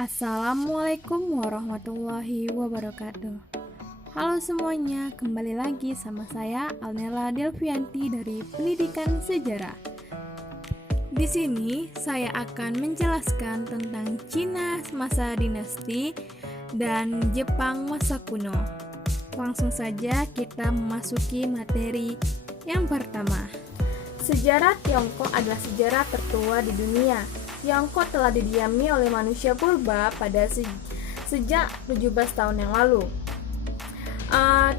Assalamualaikum warahmatullahi wabarakatuh. Halo semuanya, kembali lagi sama saya Alnela Delvianti dari Pendidikan Sejarah. Di sini saya akan menjelaskan tentang Cina masa dinasti dan Jepang masa kuno. Langsung saja kita memasuki materi yang pertama. Sejarah Tiongkok adalah sejarah tertua di dunia. Tiongkok telah didiami oleh manusia purba pada sejak 17 tahun yang lalu.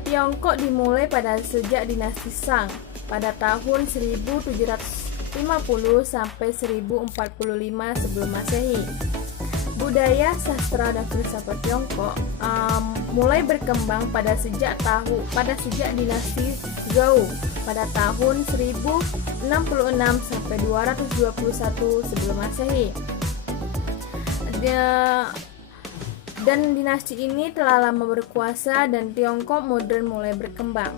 Tiongkok dimulai pada sejak dinasti Shang pada tahun 1750 sampai 1045 sebelum Masehi. Budaya, sastra, dan filsafat Tiongkok mulai berkembang pada sejak dinasti Zhou pada tahun 1066 sampai 221 sebelum Masehi. Dan dinasti ini telah lama berkuasa dan Tiongkok modern mulai berkembang.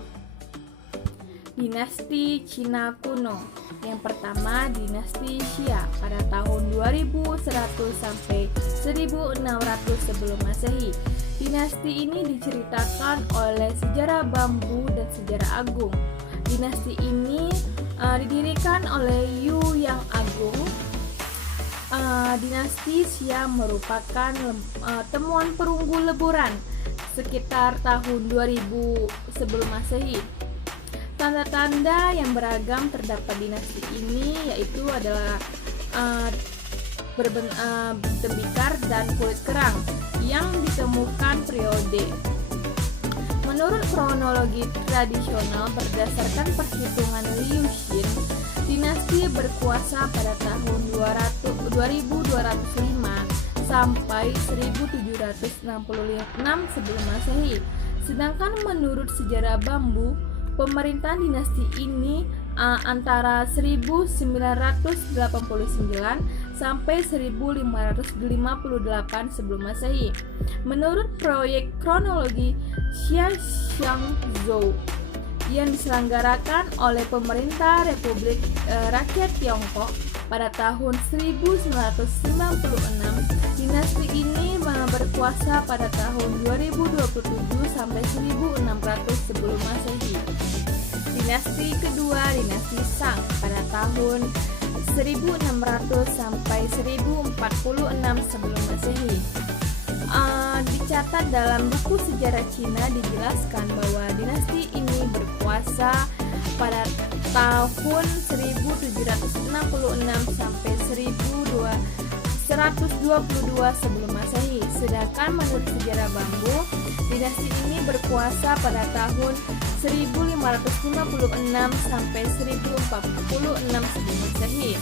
Dinasti Cina kuno. Yang pertama, dinasti Xia pada tahun 2100 sampai 1600 sebelum Masehi. Dinasti ini diceritakan oleh sejarah bambu dan sejarah agung. Dinasti ini didirikan oleh Yu yang Agung. Dinasti Xia merupakan temuan perunggu leburan sekitar tahun 2000 sebelum Masehi. Tanda-tanda yang beragam terdapat dinasti ini yaitu adalah tembikar dan kulit kerang yang ditemukan periode. Menurut kronologi tradisional berdasarkan perhitungan Liu Xin, dinasti berkuasa pada tahun 2205 sampai 1766 sebelum Masehi. Sedangkan menurut sejarah bambu, pemerintahan dinasti ini antara 1989 sampai 1558 sebelum Masehi. Menurut proyek kronologi Xiaxiangzhou yang diselenggarakan oleh pemerintah Republik Rakyat Tiongkok pada tahun 1996, dinasti ini berkuasa pada tahun 2027 sampai 1600 sebelum Masehi. Dinasti kedua, dinasti Shang pada tahun 1600 sampai 1046 sebelum Masehi. Dicatat dalam buku sejarah Cina dijelaskan bahwa dinasti ini berkuasa pada tahun 1766 sampai 1122 sebelum Masehi. Sedangkan menurut sejarah bambu, dinasti ini berkuasa pada tahun 1556 sampai 1046 sebelum Masehi.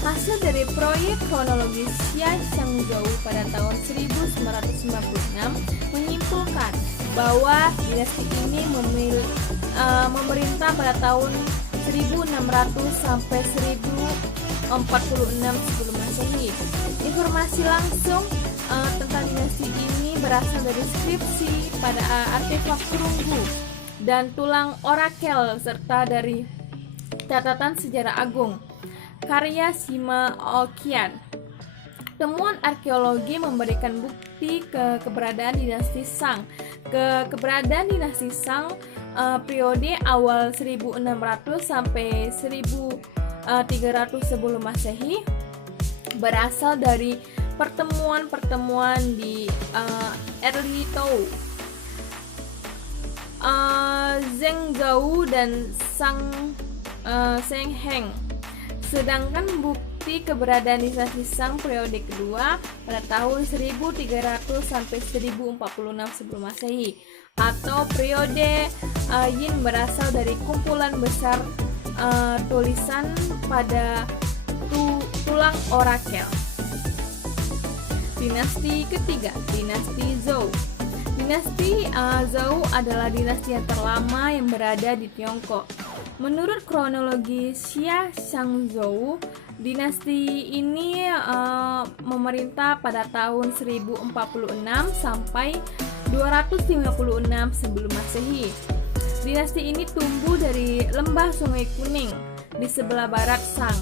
Hasil dari proyek kronologi Xiaxiangzhou pada tahun 1996 menyimpulkan bahwa dinasti ini memerintah pada tahun 1600 sampai 1046 sebelum Masehi. Informasi langsung tentang dinasti ini berasal dari skripsi pada artefak perunggu dan tulang orakel serta dari catatan sejarah agung karya Sima Oqian. Temuan arkeologi memberikan bukti keberadaan dinasti Shang. Keberadaan dinasti Shang periode awal 1600 sampai 1300 sebelum Masehi berasal dari pertemuan-pertemuan di Erlitou, Zhengzhou dan Shangheng. Sedangkan bukti keberadaan dinasti Shang periode kedua pada tahun 1300 sampai 1046 sebelum Masehi atau periode Yin berasal dari kumpulan besar tulisan pada tulang orakel. Dinasti ketiga, dinasti Zhou. Dinasti Zhou adalah dinasti yang terlama yang berada di Tiongkok. Menurut kronologi Xiaxiangzhou, dinasti ini memerintah pada tahun 1046 sampai 256 sebelum Masehi. Dinasti ini tumbuh dari lembah Sungai Kuning di sebelah barat Shang.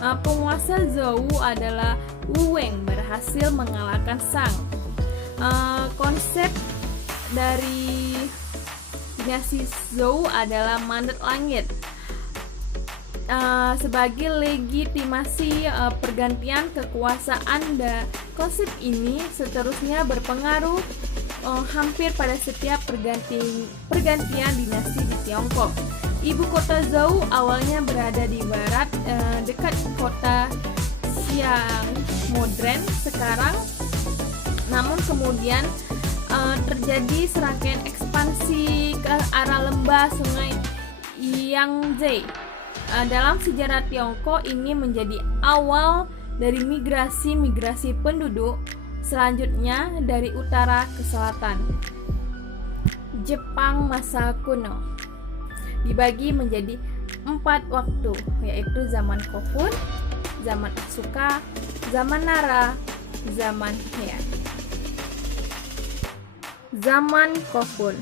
Penguasa Zhou adalah Wu Weng berhasil mengalahkan Shang. Konsep dari dinasti Zhou adalah mandat langit sebagai legitimasi pergantian kekuasaan. Dan konsep ini seterusnya berpengaruh hampir pada setiap pergantian dinasti di Tiongkok. Ibu kota Zhou awalnya berada di barat dekat kota Xi'an modern sekarang, namun kemudian terjadi serangkaian ekspansi ke arah lembah sungai Yangtze. Dalam sejarah Tiongkok, ini menjadi awal dari migrasi penduduk selanjutnya dari utara ke selatan. Jepang masa kuno dibagi menjadi 4 waktu, yaitu zaman Kofun, zaman Asuka, zaman Nara, zaman Heian. Zaman Kofun,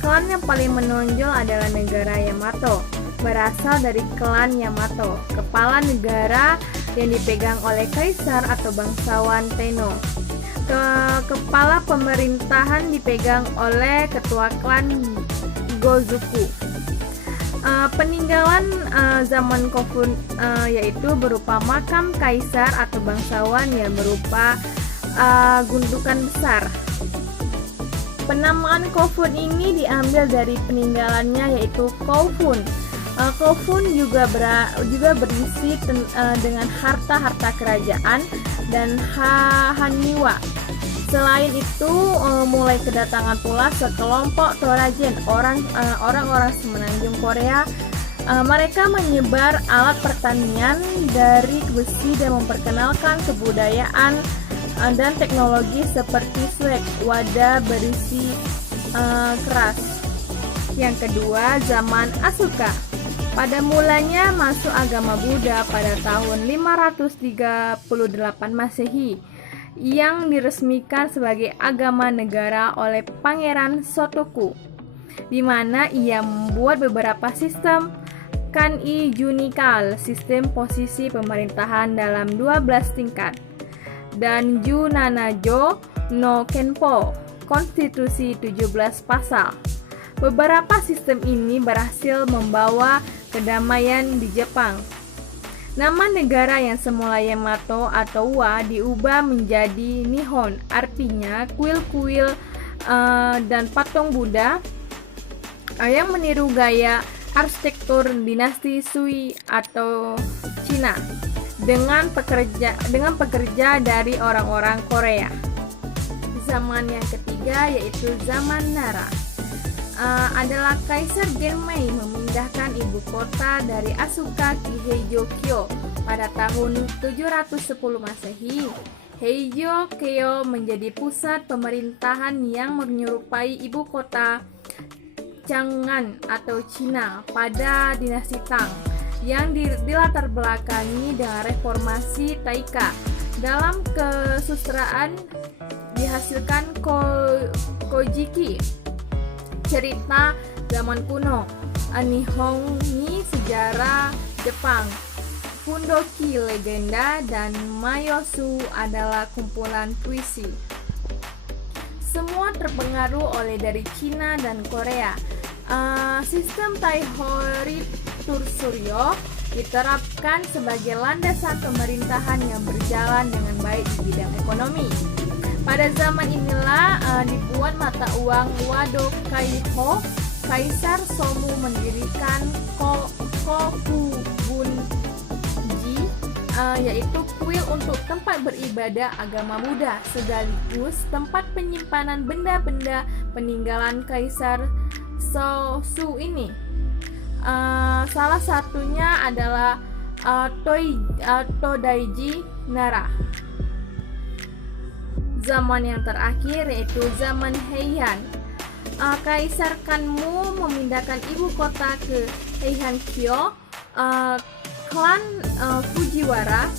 klan yang paling menonjol adalah negara Yamato, berasal dari klan Yamato, kepala negara yang dipegang oleh kaisar atau bangsawan Tenno. Kepala pemerintahan dipegang oleh ketua klan Gozuku. Peninggalan zaman Kofun yaitu berupa makam kaisar atau bangsawan yang berupa gundukan besar. Penamaan Kofun ini diambil dari peninggalannya yaitu Kofun. Kofun juga berisi dengan harta-harta kerajaan dan haniwa. Selain itu, mulai kedatangan pula sekelompok Torajen, orang-orang semenanjung Korea. Mereka menyebar alat pertanian dari besi dan memperkenalkan kebudayaan dan teknologi seperti swag, wadah berisi keras. Yang kedua, zaman Asuka. Pada mulanya masuk agama Buddha pada tahun 538 Masehi, yang diresmikan sebagai agama negara oleh Pangeran Shotoku, di mana ia membuat beberapa sistem Kan'i Junikal, sistem posisi pemerintahan dalam 12 tingkat, dan Junanajo no Kenpo, konstitusi 17 pasal. Beberapa sistem ini berhasil membawa kedamaian di Jepang. Nama negara yang semula Yamato atau Wa diubah menjadi Nihon, artinya kuil-kuil dan patung Buddha yang meniru gaya arsitektur dinasti Sui atau Cina dengan pekerja dari orang-orang Korea. Zaman yang ketiga yaitu zaman Nara. Adalah Kaisar Genmei memindahkan ibu kota dari Asuka ke Heijō-kyo pada tahun 710 Masehi. Heijō-kyo menjadi pusat pemerintahan yang menyerupai ibu kota Chang'an atau Cina pada dinasti Tang, yang dilatar belakangi dengan reformasi Taika. Dalam kesusastraan dihasilkan Kojiki, cerita zaman kuno, Nihongi sejarah Jepang, Fundoki legenda, dan Mayosu adalah kumpulan puisi. Semua terpengaruh oleh dari Cina dan Korea. Sistem Taihori Tursuryo diterapkan sebagai landasan pemerintahan yang berjalan dengan baik di bidang ekonomi. Pada zaman inilah dibuat mata uang Wado Kaiho. Kaisar Somu mendirikan Kokubunji, yaitu kuil untuk tempat beribadah agama Buddha, sekaligus tempat penyimpanan benda-benda peninggalan Kaisar Sosu ini. Salah satunya adalah Todaiji Nara. Zaman yang terakhir yaitu zaman Heian. Kaisar Kanmu memindahkan ibu kota ke Heian-kyo. Klan Fujiwara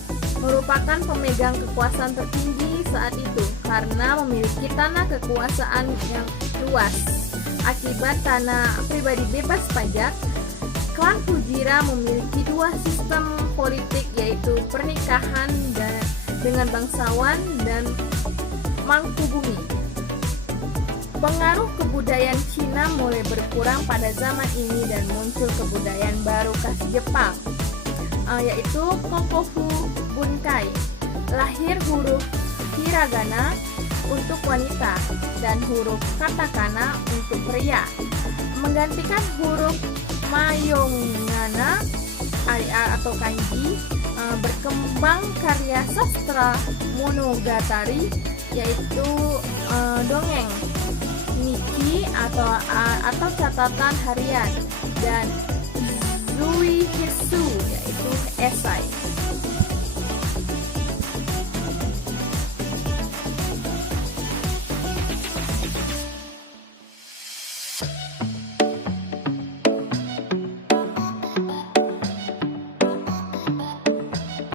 merupakan pemegang kekuasaan tertinggi saat itu karena memiliki tanah kekuasaan yang luas. Akibat tanah pribadi bebas pajak, Klan Fujira memiliki dua sistem politik, yaitu pernikahan dengan bangsawan dan mangkubumi. Pengaruh kebudayaan Cina mulai berkurang pada zaman ini dan muncul kebudayaan baru khas Jepang, yaitu Kokofu Bunkai. Lahir huruf hiragana untuk wanita dan huruf katakana untuk pria, menggantikan huruf mayongana atau kanji. Berkembang karya sastra monogatari, yaitu dongeng, niki atau catatan harian, dan zuihisu yaitu esai.